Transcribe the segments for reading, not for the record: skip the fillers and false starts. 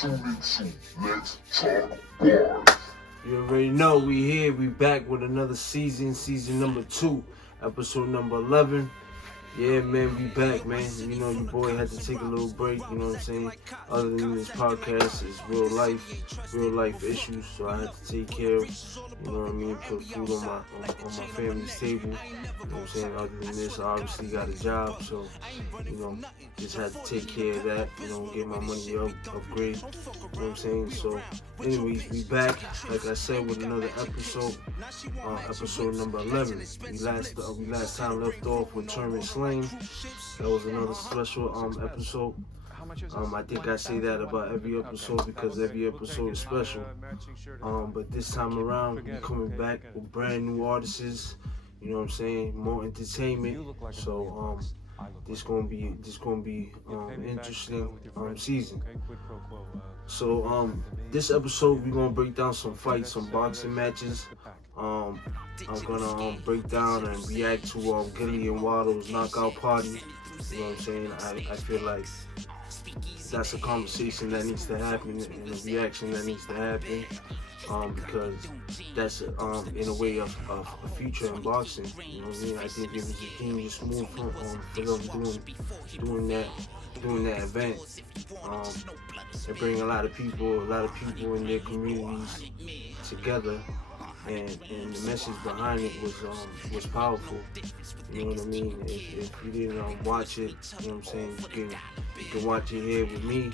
tuned into Let's Talk Barz. You already know we here. We back with another season number 2, episode number 11. Yeah, man, we back, man. You know, your boy had to take a little break, you know what I'm saying? Other than this podcast, it's real life issues, so I had to take care of, you know what I mean, put food on my family's table. You know what I'm saying? Other than this, I obviously got a job, so, you know, just had to take care of that, you know, get my money upgrade, you know what I'm saying? So, anyways, we back, like I said, with another episode, episode number 11. We last time left off with Tournament Slam. That was another special episode. I think I say that about every episode because every episode is special. But this time around, we're coming back with brand new artists. You know what I'm saying? More entertainment. So this gonna be interesting season. So this episode we're gonna break down some fights, some boxing matches. I'm gonna break down and react to Gilly Wallo's knockout party. You know what I'm saying? I feel like that's a conversation that needs to happen and a reaction that needs to happen. Because that's in a way of a future in boxing. You know what I mean? I think it was a genius move for them doing that event. They bring a lot of people in their communities together, and the message behind it was powerful. You know what I mean? If you didn't watch it, you know what I'm saying, you can watch it here with me.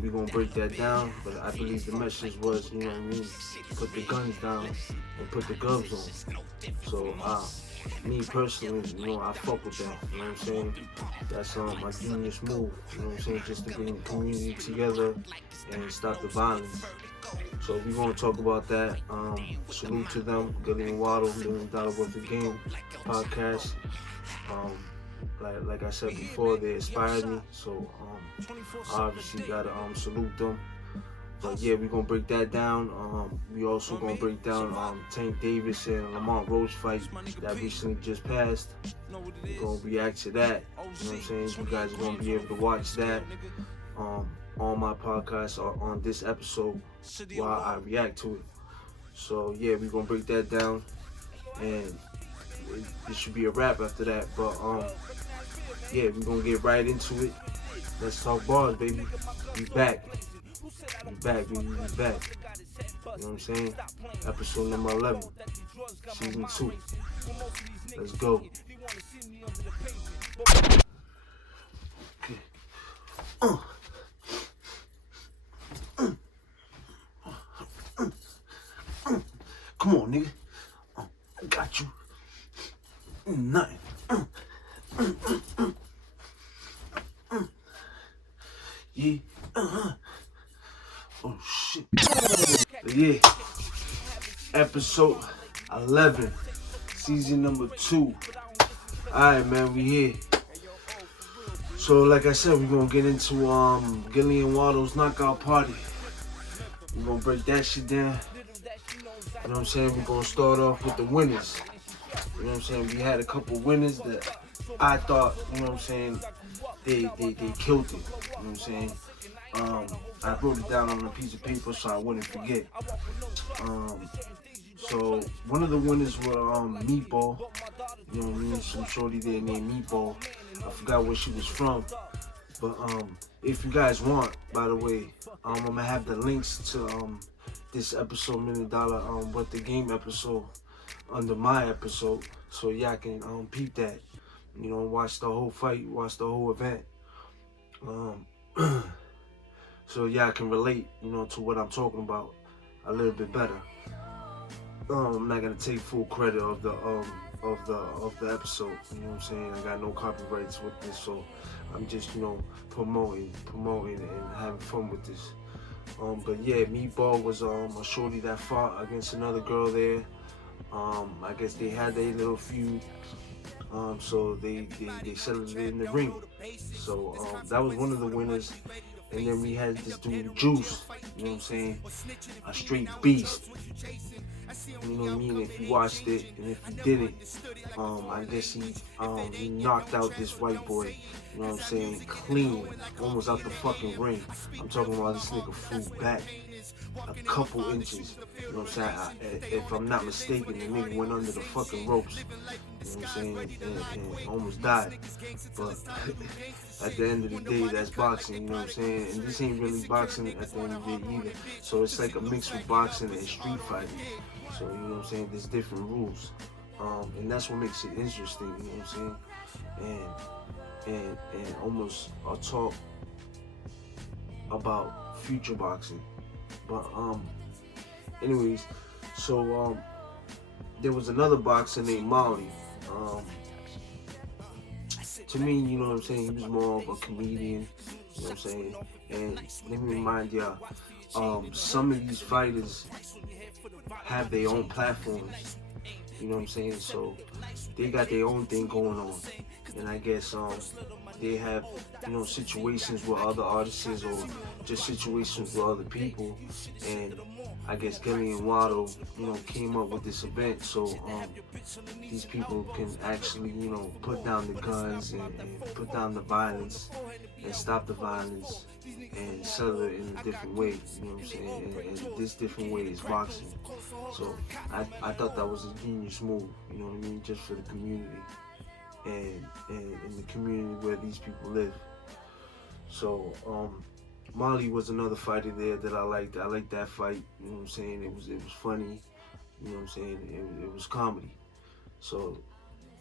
We're gonna break that down, but I believe the message was, you know what I mean, put the guns down and put the gloves on. So me personally, you know, I fuck with that, you know what I'm saying? That's my genius move, you know what I'm saying, just to bring the community together and stop the violence. So we're gonna talk about that. Salute to them, Gilly Wallo, $1 Million Worth of Game podcast. Like I said before, they inspired me, so I obviously gotta salute them. But yeah, we're gonna break that down. We also gonna break down Tank Davis and Lamont Roach fight that recently just passed. We're gonna react to that. You know what I'm saying? You guys are gonna be able to watch that on my podcast or on this episode while I react to it. So yeah, we're gonna break that down, and it should be a wrap after that. But yeah, we're gonna get right into it. Let's talk Barz, baby. We back. We back. You know what I'm saying? Episode number 11, season 2. Let's go. Okay. Come on, nigga. I got you. Nothing. Yeah. Oh shit. Yeah. Episode 11, season number 2. Alright, man, we here. So, like I said, we're gonna get into Gilly Wallo's knockout party. We're gonna break that shit down. You know what I'm saying? We're gonna start off with the winners. You know what I'm saying? We had a couple winners that I thought, you know what I'm saying, they killed it. You know what I'm saying? I wrote it down on a piece of paper so I wouldn't forget. So one of the winners were Meatball. You know what I mean? Some shorty there named Meatball. I forgot where she was from. But if you guys want, by the way, I'm gonna have the links to this episode, $1 Million Worth of Game episode under my episode, so y'all can peep that. You know, watch the whole fight, watch the whole event. So y'all can relate, you know, to what I'm talking about a little bit better. I'm not gonna take full credit of the episode. You know what I'm saying? I got no copyrights with this, so I'm just, you know, promoting and having fun with this. But yeah, Meatball was a shorty that fought against another girl there. I guess they had their little feud. So they settled it in the ring. So that was one of the winners. And then we had this dude Juice, you know what I'm saying? A straight beast. You know what I mean? If you watched it, and if you didn't, I guess he knocked out this white boy. You know what I'm saying? Clean, almost out the fucking ring. I'm talking about this nigga flew back a couple inches. You know what I'm saying? If I'm not mistaken, the nigga went under the fucking ropes. You know what I'm saying? And almost died. But at the end of the day, that's boxing. You know what I'm saying? And this ain't really boxing at the end of the day either. So it's like a mix with boxing and street fighting. So you know what I'm saying? There's different rules, and that's what makes it interesting. You know what I'm saying? And almost I'll talk about future boxing. But anyways, so there was another boxer named Molly. To me, you know what I'm saying, he was more of a comedian. You know what I'm saying? And let me remind y'all, some of these fighters have their own platforms. You know what I'm saying? So they got their own thing going on. And I guess they have, you know, situations with other artists or just situations with other people. And I guess Gilly Wallo, you know, came up with this event so these people can actually, you know, put down the guns and put down the violence and stop the violence and settle it in a different way. You know what I'm saying? And this different way is boxing. So I thought that was a genius move. You know what I mean? Just for the community. And in the community where these people live. So Molly was another fighter there that I liked. I liked that fight. You know what I'm saying? It was funny. You know what I'm saying? It was comedy. So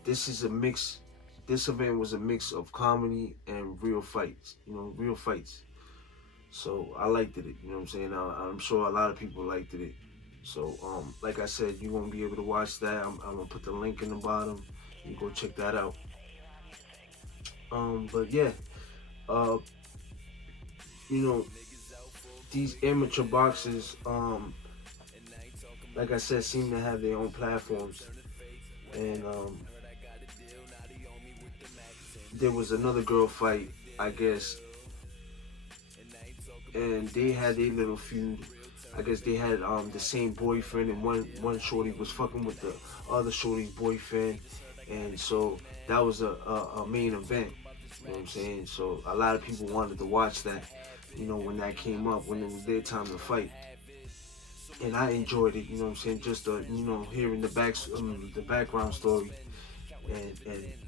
this is a mix. This event was a mix of comedy and real fights. You know, real fights. So I liked it. You know what I'm saying? I'm sure a lot of people liked it. So like I said, you won't be able to watch that. I'm gonna put the link in the bottom. You go check that out. But yeah, you know, these amateur boxers, like I said, seem to have their own platforms. And there was another girl fight, I guess, and they had a little feud. I guess they had the same boyfriend, and one shorty was fucking with the other shorty's boyfriend, and so that was a main event. You know what I'm saying? So a lot of people wanted to watch that, you know, when that came up, when it was their time to fight. And I enjoyed it, you know what I'm saying? Just you know, hearing the background story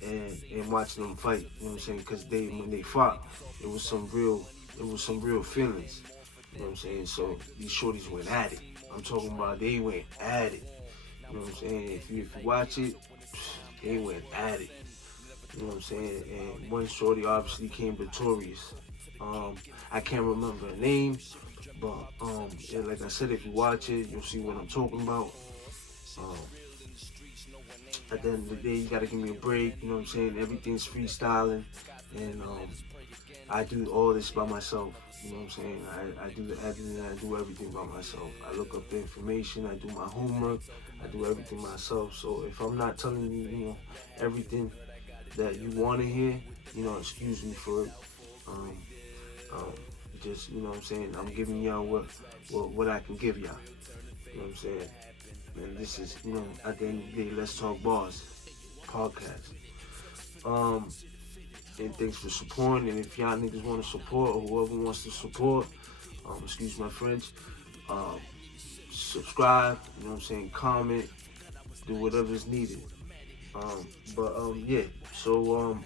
and watching them fight, you know what I'm saying? Because when they fought, it was some real feelings. You know what I'm saying? So these shorties went at it. I'm talking about they went at it. You know what I'm saying? If you watch it, they went at it. You know what I'm saying? And one shorty obviously came victorious. I can't remember her name, but yeah, like I said, if you watch it, you'll see what I'm talking about. At the end of the day, you gotta give me a break. You know what I'm saying? Everything's freestyling, and I do all this by myself. You know what I'm saying? I do the editing, I do everything by myself. I look up the information, I do my homework, I do everything myself. So if I'm not telling you, you know, everything that you want to hear, you know, excuse me for it. Just, you know what I'm saying, I'm giving y'all what I can give y'all. You know what I'm saying? And this is, you know, at the end of the day, Let's Talk Barz podcast. And thanks for supporting. And if y'all niggas want to support, or whoever wants to support, excuse my French, subscribe, you know what I'm saying, comment, do whatever's needed. Yeah, so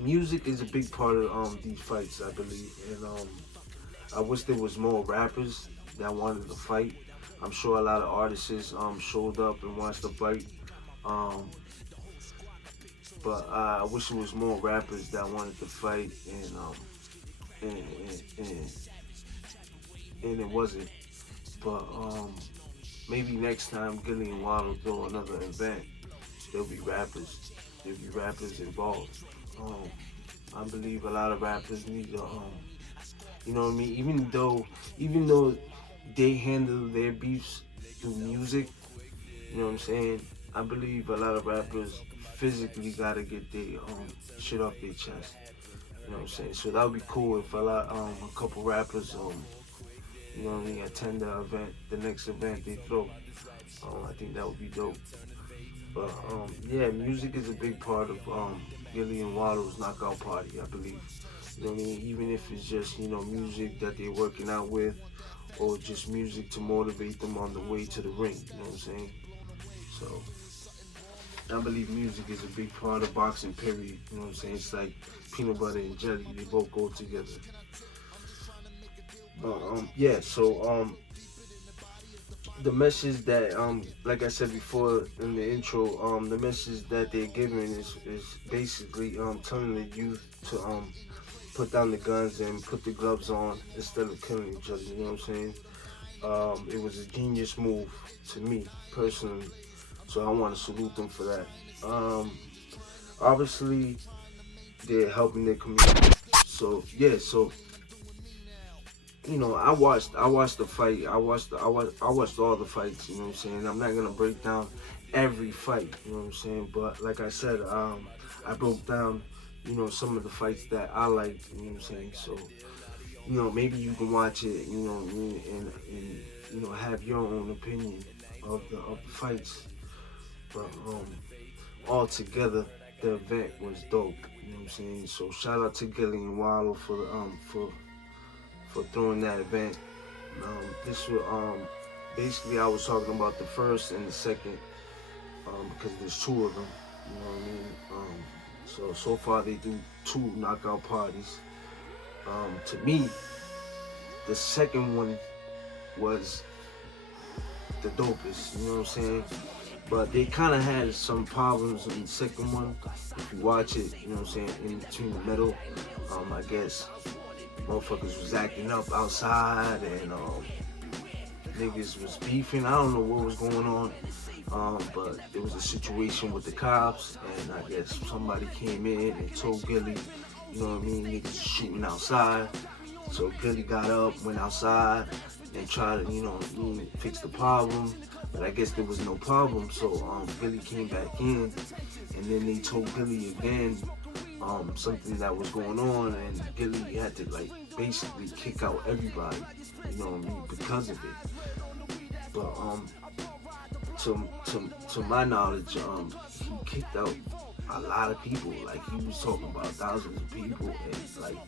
music is a big part of these fights, I believe, and I wish there was more rappers that wanted to fight. I'm sure a lot of artists showed up and watched the fight, but I wish there was more rappers that wanted to fight, and it wasn't. But maybe next time Gilly and Wallo do another event, there'll be rappers. There'll be rappers involved. I believe a lot of rappers need to, you know what I mean? Even though they handle their beefs through music, you know what I'm saying? I believe a lot of rappers physically gotta get their shit off their chest. You know what I'm saying? So that would be cool if a couple rappers you know what I mean, attend the event, the next event they throw. I think that would be dope. But yeah, music is a big part of Gilly and Wallo's knockout party, I believe. You know what I mean? Even if it's just, music that they're working out with, or just music to motivate them on the way to the ring, you know what I'm saying? So I believe music is a big part of boxing, period. You know what I'm saying? It's like peanut butter and jelly, they both go together. But yeah, so the message that like I said before in the intro, the message that they're giving is basically telling the youth to put down the guns and put the gloves on instead of killing each other, you know what I'm saying? It was a genius move to me personally, so I want to salute them for that. Obviously they're helping their community, so yeah, so I watched the fight. I watched all the fights. You know what I'm saying. I'm not gonna break down every fight. You know what I'm saying. But like I said, I broke down, some of the fights that I liked. You know what I'm saying. So, maybe you can watch it. And have your own opinion of the fights. But altogether, the event was dope. You know what I'm saying. So shout out to Gilly and Wallo for throwing that event. This was basically I was talking about the first and the second because there's two of them. You know what I mean? So far they do two knockout parties. To me, the second one was the dopest. You know what I'm saying? But they kind of had some problems in the second one. If you watch it, you know what I'm saying, in between the middle, I guess motherfuckers was acting up outside and niggas was beefing. I don't know what was going on, but there was a situation with the cops, and I guess somebody came in and told Gilly, you know what I mean, niggas shooting outside. So Gilly got up, went outside, and tried to, fix the problem. But I guess there was no problem, so Gilly came back in, and then they told Gilly again something that was going on, and Gilly had to basically kick out everybody, you know what I mean, because of it. But to my knowledge, he kicked out a lot of people. Like he was talking about thousands of people, and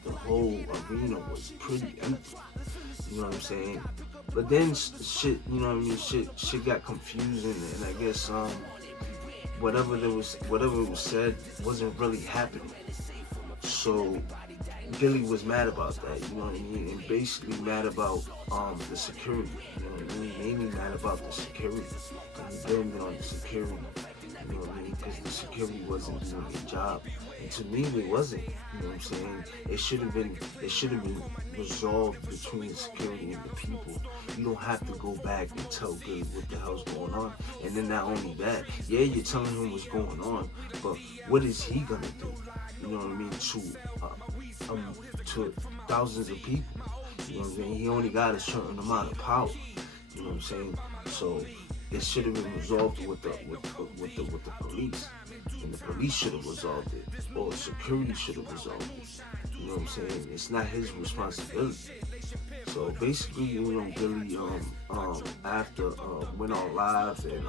the whole arena was pretty empty. You know what I'm saying? But then shit, you know what I mean? Shit got confusing, and I guess whatever was said wasn't really happening. So Gilly was mad about that, you know what I mean? And basically mad about the security, you know what I mean? Mainly mad about the security. And he blamed it on the security, you know what I mean? Because the security wasn't doing their job. And to me, it wasn't, you know what I'm saying? It should have been resolved between the security and the people. You don't have to go back and tell Gilly what the hell's going on. And then not only that, yeah, you're telling him what's going on, but what is he gonna do? You know what I mean, to thousands of people. You know what I'm saying? He only got a certain amount of power. You know what I'm saying? So it should have been resolved with the police. And the police should have resolved it. Or security should have resolved it. You know what I'm saying? It's not his responsibility. So basically, Gilly after went on live and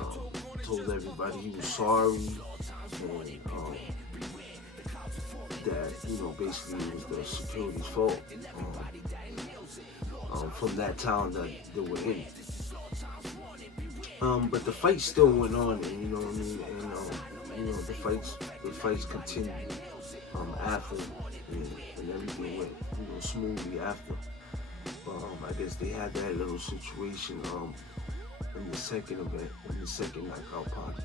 told everybody he was sorry, and that basically it was the security's fault from that town that they were in. But the fight still went on, and you know what I mean, and the fights continued after, and everything went smoothly after. I guess they had that little situation in the second event, in the second knockout party.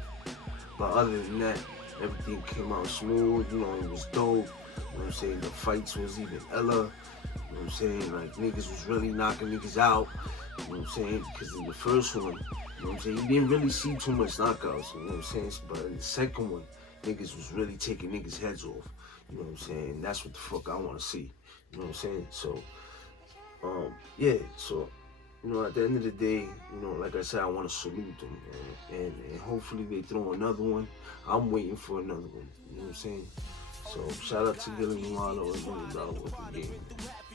But other than that, everything came out smooth. It was dope. You know what I'm saying? The fights was even ella. You know what I'm saying? Like niggas was really knocking niggas out. You know what I'm saying? Because in the first one, you know what I'm saying, you didn't really see too much knockouts. You know what I'm saying? But in the second one, niggas was really taking niggas' heads off. You know what I'm saying? That's what the fuck I want to see. You know what I'm saying? So, yeah. So, at the end of the day, like I said, I want to salute them, man. And hopefully they throw another one. I'm waiting for another one. You know what I'm saying? So shout out to Gilly Wallo and $1 with the game.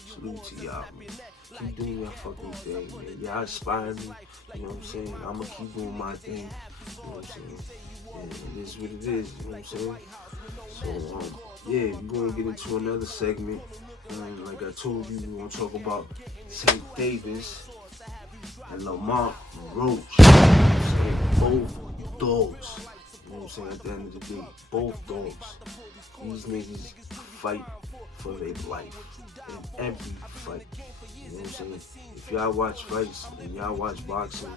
Salute to y'all, man. Keep doing your fucking thing, man. Y'all inspire me, you know what I'm saying? I'ma keep doing my thing, you know what I'm saying? And it is what it is, you know what I'm saying? So, yeah, we're gonna get into another segment. And like I told you, we're gonna talk about St. Davis and Lamont Roach. You know what I'm saying? Both dogs. You know what I'm saying? At the end of the day, both dogs. These niggas fight for their life in every fight. You know what I'm saying? If y'all watch fights and y'all watch boxing,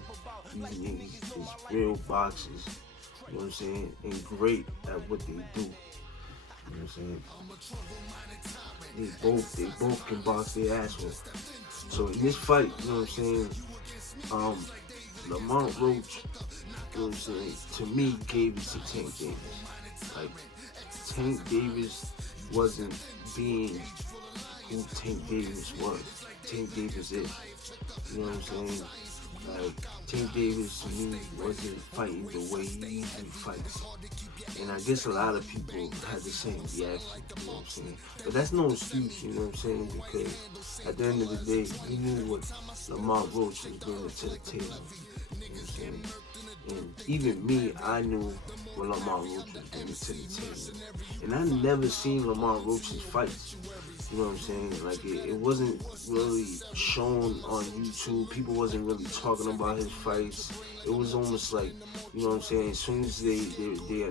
these niggas is real boxers. You know what I'm saying? And great at what they do. You know what I'm saying? They both can box their ass off. So in this fight, you know what I'm saying? Lamont Roach, you know what I'm saying, to me gave it to Tank Davis. Like, Tank Davis wasn't being who Tank Davis was. Tank Davis is. You know what I'm saying? Like, Tank Davis to me wasn't fighting the way he usually fights. And I guess a lot of people had the same reaction, you know what I'm saying? But that's no excuse, you know what I'm saying? Because at the end of the day, you knew what Lamont Roach was bringing to the table. You know what I'm saying? And even me, I knew what Lamont Roach was bringing to the table. And I never seen Lamont Roach's fights. You know what I'm saying? Like, it wasn't really shown on YouTube. People wasn't really talking about his fights. It was almost like, you know what I'm saying, as soon as they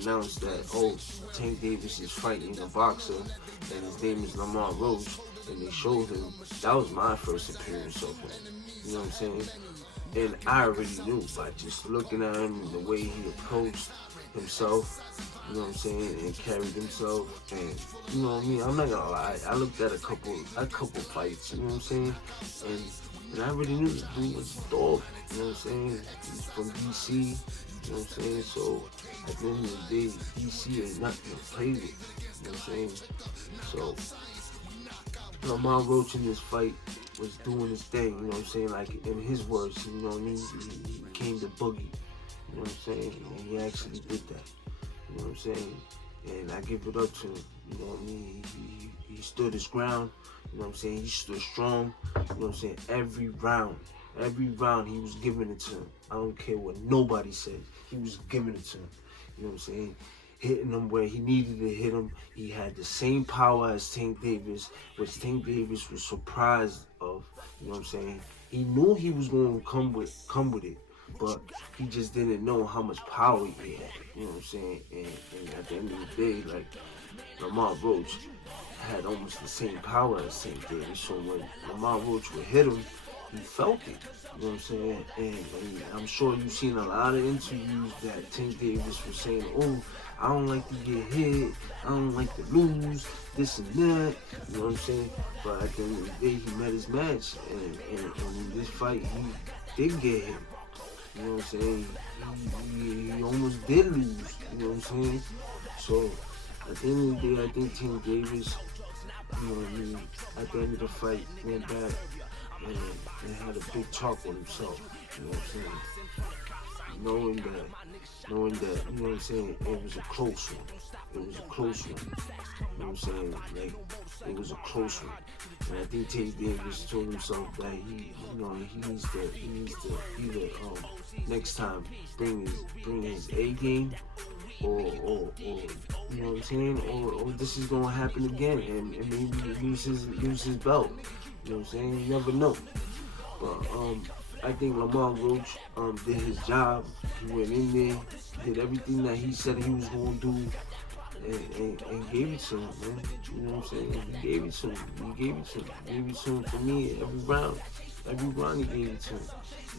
announced that, oh, Tank Davis is fighting a boxer, and his name is Lamont Roach, and they showed him, that was my first appearance of him. You know what I'm saying? And I already knew by just looking at him, the way he approached himself, you know what I'm saying, and carried himself, and you know what I mean, I'm not gonna lie, I looked at a couple fights, you know what I'm saying, and I already knew this dude was a dog, you know what I'm saying, he's from DC, you know what I'm saying, so at the end of the day, DC ain't nothing to play with, you know what I'm saying, so Lamont Roach in this fight was doing his thing, you know what I'm saying, like in his words, you know what I mean, he came to boogie, you know what I'm saying, and he actually did that. You know what I'm saying? And I give it up to him. You know what I mean? He stood his ground. You know what I'm saying? He stood strong. You know what I'm saying? Every round he was giving it to him. I don't care what nobody said. He was giving it to him. You know what I'm saying? Hitting him where he needed to hit him. He had the same power as Tank Davis, which Tank Davis was surprised of. You know what I'm saying? He knew he was going to come with it. But he just didn't know how much power he had, you know what I'm saying? And at the end of the day, like, Lamont Roach had almost the same power as St. Davis. So when Lamont Roach would hit him, he felt it, you know what I'm saying? And I'm sure you've seen a lot of interviews that Tank Davis was saying, oh, I don't like to get hit, I don't like to lose, this and that, you know what I'm saying? But at the end of the day, he met his match, and in this fight, he did get hit. You know what I'm saying? He almost did lose. You know what I'm saying? So, at the end of the day, I think Tank Davis, you know what I mean, at the end of the fight, went back and had a big talk with himself. You know what I'm saying? Knowing that, you know what I'm saying, it was a close one. It was a close one. You know what I'm saying? Like, it was a close one. And I think Tank Davis told himself that he needs to either next time bring his A game, or you know what I'm saying, or this is gonna happen again, and maybe lose his belt. You know what I'm saying? You never know. But I think Lamont Roach did his job. He went in there, did everything that he said he was gonna do. And gave it to him, man. You know what I'm saying? He gave it to him. He gave it to him for me every round. Every round he gave it to him.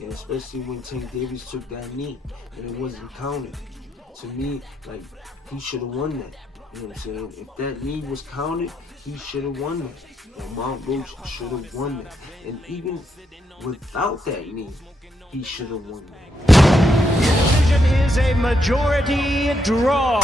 And especially when Tank Davis took that knee and it wasn't counted. To me, like, he should have won that. You know what I'm saying? If that knee was counted, he should have won that. And Lamont Roach should have won that. And even without that knee, he should have won that. The decision is a majority draw.